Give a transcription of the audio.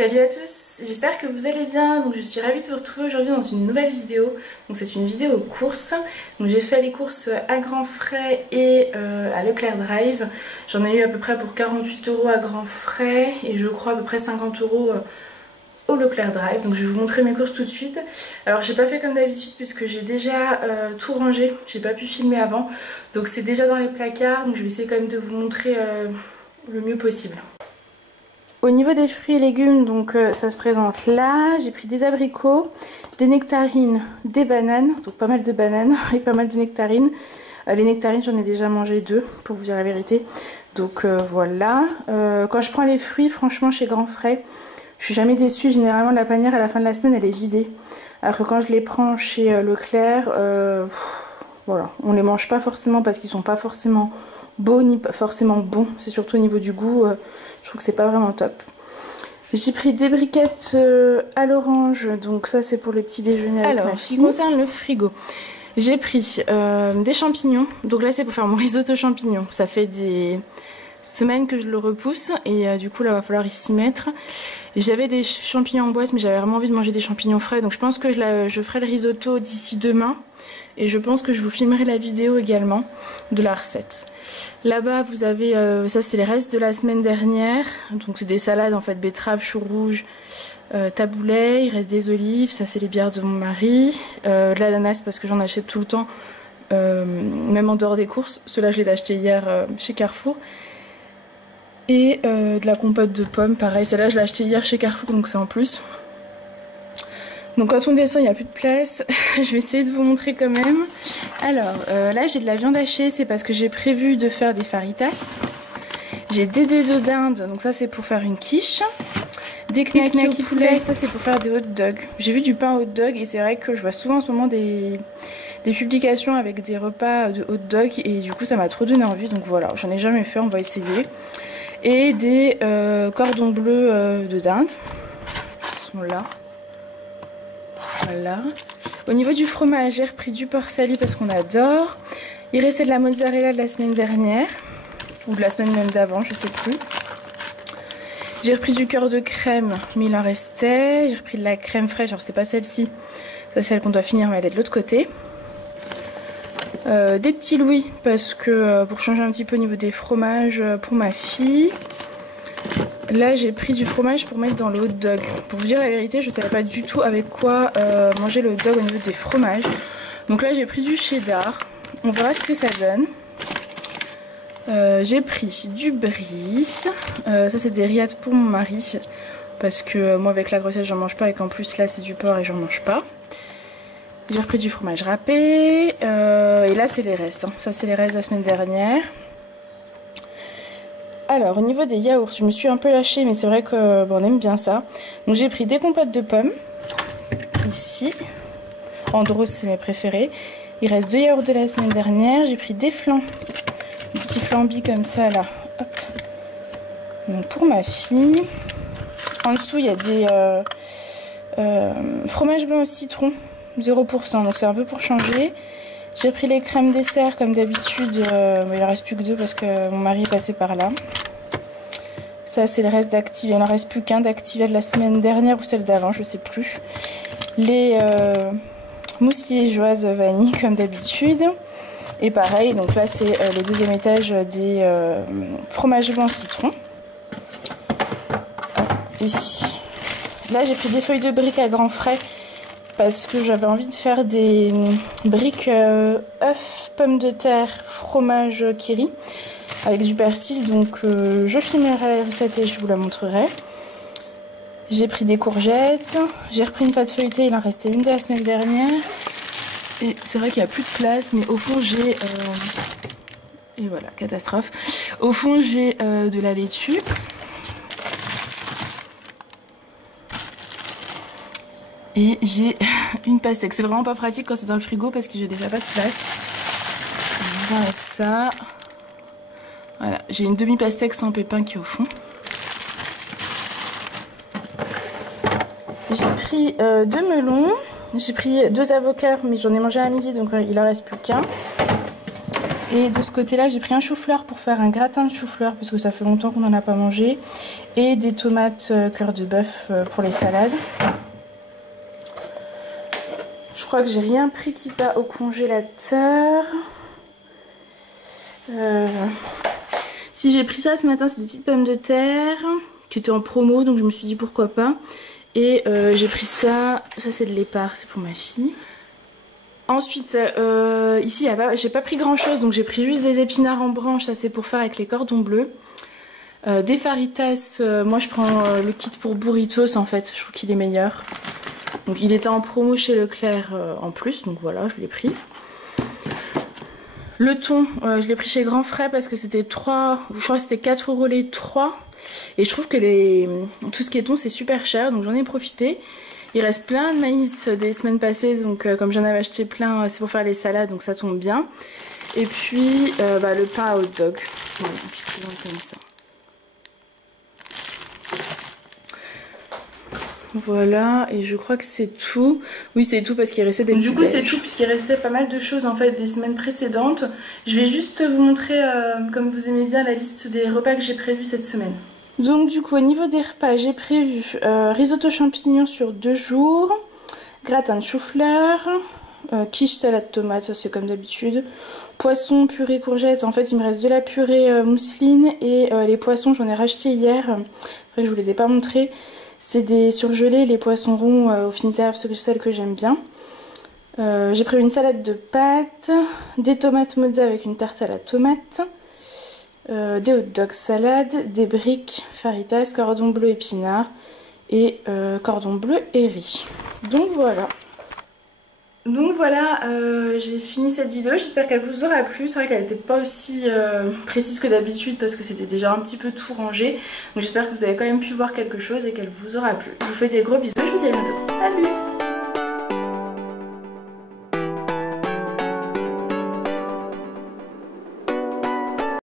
Salut à tous, j'espère que vous allez bien. Donc je suis ravie de vous retrouver aujourd'hui dans une nouvelle vidéo. Donc c'est une vidéo courses. Donc j'ai fait les courses à Grand Frais et à Leclerc Drive. J'en ai eu à peu près pour 48 € à Grand Frais et je crois à peu près 50 € au Leclerc Drive. Donc je vais vous montrer mes courses tout de suite. Alors j'ai pas fait comme d'habitude puisque j'ai déjà tout rangé. J'ai pas pu filmer avant. Donc c'est déjà dans les placards. Donc je vais essayer quand même de vous montrer le mieux possible. Au niveau des fruits et légumes, donc ça se présente là. J'ai pris des abricots, des nectarines, des bananes, donc pas mal de bananes et pas mal de nectarines. Les nectarines, j'en ai déjà mangé 2 pour vous dire la vérité. Donc voilà. Quand je prends les fruits, franchement chez Grand Frais, je suis jamais déçue. Généralement la panière à la fin de la semaine elle est vidée. Alors que quand je les prends chez Leclerc, voilà, on les mange pas forcément parce qu'ils sont pas forcément beaux ni pas forcément bons. C'est surtout au niveau du goût. Je trouve que c'est pas vraiment top. J'ai pris des briquettes à l'orange, donc ça c'est pour le petit déjeuner avec ma fille. Alors, ce qui concerne le frigo, j'ai pris des champignons. Donc là c'est pour faire mon risotto champignons. Ça fait des semaines que je le repousse et du coup là va falloir y s'y mettre. J'avais des champignons en boîte mais j'avais vraiment envie de manger des champignons frais. Donc je pense que je ferai le risotto d'ici demain. Et je pense que je vous filmerai la vidéo également de la recette. Là-bas vous avez, ça c'est les restes de la semaine dernière. Donc c'est des salades en fait, betteraves, choux rouges, taboulet. Il reste des olives, ça c'est les bières de mon mari. De l'ananas parce que j'en achète tout le temps, même en dehors des courses. Ceux-là je les ai achetés hier chez Carrefour. Et de la compote de pommes, pareil. Celle-là je l'ai achetée hier chez Carrefour donc c'est en plus. Donc quand on descend il n'y a plus de place. Je vais essayer de vous montrer quand même. Alors là j'ai de la viande hachée, c'est parce que j'ai prévu de faire des faritas. J'ai des dés de dinde, donc ça c'est pour faire une quiche. Des knackis au poulet, ça c'est pour faire des hot dogs. J'ai vu du pain hot dog et c'est vrai que je vois souvent en ce moment des publications avec des repas de hot dog et du coup ça m'a trop donné envie. Donc voilà, j'en ai jamais fait, on va essayer. Et des cordons bleus de dinde. Ils sont là. Voilà. Au niveau du fromage, j'ai repris du porc sali parce qu'on adore. Il restait de la mozzarella de la semaine dernière. Ou de la semaine même d'avant, je sais plus. J'ai repris du cœur de crème, mais il en restait. J'ai repris de la crème fraîche, alors c'est pas celle-ci. C'est celle qu'on doit finir, mais elle est de l'autre côté. Des petits louis, parce que pour changer un petit peu au niveau des fromages pour ma fille. Là j'ai pris du fromage pour mettre dans le hot dog. Pour vous dire la vérité, je savais pas du tout avec quoi manger le hot dog au niveau des fromages. Donc là j'ai pris du cheddar. On verra ce que ça donne. J'ai pris du brie. Ça c'est des rillettes pour mon mari. Parce que moi avec la grossesse j'en mange pas et qu'en plus là c'est du porc et j'en mange pas. J'ai repris du fromage râpé. Et là c'est les restes. Ça c'est les restes de la semaine dernière. Alors au niveau des yaourts, je me suis un peu lâchée mais c'est vrai que bon, on aime bien ça. Donc j'ai pris des compotes de pommes, ici, Andros c'est mes préférés. Il reste 2 yaourts de la semaine dernière, j'ai pris des flans, des petits flambis comme ça là. Hop. Donc pour ma fille, en dessous il y a des fromages blancs au citron, 0%, donc c'est un peu pour changer. J'ai pris les crèmes dessert comme d'habitude, il en reste plus que 2 parce que mon mari est passé par là. Ça c'est le reste d'Activia, il n'en reste plus qu'un d'Activia de la semaine dernière ou celle d'avant, je sais plus. Les mousses liégeoises vanille comme d'habitude. Et pareil, donc là c'est le deuxième étage des fromages blancs citron. Ici. Là j'ai pris des feuilles de briques à Grand Frais. Parce que j'avais envie de faire des briques œufs, pommes de terre, fromage kiri avec du persil. Donc je filmerai la recette et je vous la montrerai. J'ai pris des courgettes. J'ai repris une pâte feuilletée. Il en restait une de la semaine dernière. Et c'est vrai qu'il n'y a plus de place. Mais au fond j'ai... Et voilà, catastrophe. Au fond j'ai de la laitue. Et j'ai une pastèque. C'est vraiment pas pratique quand c'est dans le frigo parce que j'ai déjà pas de place. J'enlève ça. Voilà, j'ai une demi-pastèque sans pépins qui est au fond. J'ai pris 2 melons. J'ai pris 2 avocats, mais j'en ai mangé à midi donc il en reste plus qu'un. Et de ce côté là j'ai pris un chou-fleur pour faire un gratin de chou-fleur parce que ça fait longtemps qu'on n'en a pas mangé. Et des tomates cœur de bœuf pour les salades. Je crois que j'ai rien pris qui va au congélateur. Si j'ai pris ça ce matin, c'est des petites pommes de terre qui étaient en promo, donc je me suis dit pourquoi pas. Et j'ai pris ça c'est de l'épar, c'est pour ma fille. Ensuite, ici j'ai pas pris grand chose, donc j'ai pris juste des épinards en branche, ça c'est pour faire avec les cordons bleus. Des faritas, moi je prends le kit pour burritos en fait, je trouve qu'il est meilleur. Donc il était en promo chez Leclerc en plus, donc voilà, je l'ai pris. Le thon, je l'ai pris chez Grand Frais parce que c'était 3, je crois que c'était 4 € les 3. Et je trouve que tout ce qui est thon c'est super cher, donc j'en ai profité. Il reste plein de maïs des semaines passées, donc comme j'en avais acheté plein, c'est pour faire les salades, donc ça tombe bien. Et puis le pain à hot dog, voilà, qui se présente comme ça. Voilà, et je crois que c'est tout. Oui, c'est tout parce qu'il restait des petits déj. Du coup, c'est tout puisqu'il restait pas mal de choses en fait des semaines précédentes. Je vais juste vous montrer, comme vous aimez bien, la liste des repas que j'ai prévus cette semaine. Donc du coup, au niveau des repas, j'ai prévu risotto champignons sur 2 jours, gratin de chou-fleur, quiche salade tomate, ça c'est comme d'habitude, poisson purée courgette. En fait, il me reste de la purée mousseline et les poissons, j'en ai racheté hier. Après, je vous les ai pas montrés. C'est des surgelés, les poissons ronds au finisseur, c'est celle que j'aime bien. J'ai prévu une salade de pâtes, des tomates mozza avec une tarte à la tomate, des hot dogs salade, des briques faritas, cordon bleu épinard et cordon bleu et riz. Donc voilà. J'ai fini cette vidéo, j'espère qu'elle vous aura plu. C'est vrai qu'elle n'était pas aussi précise que d'habitude parce que c'était déjà un petit peu tout rangé. Donc j'espère que vous avez quand même pu voir quelque chose et qu'elle vous aura plu. Je vous fais des gros bisous, je vous dis à bientôt. Salut!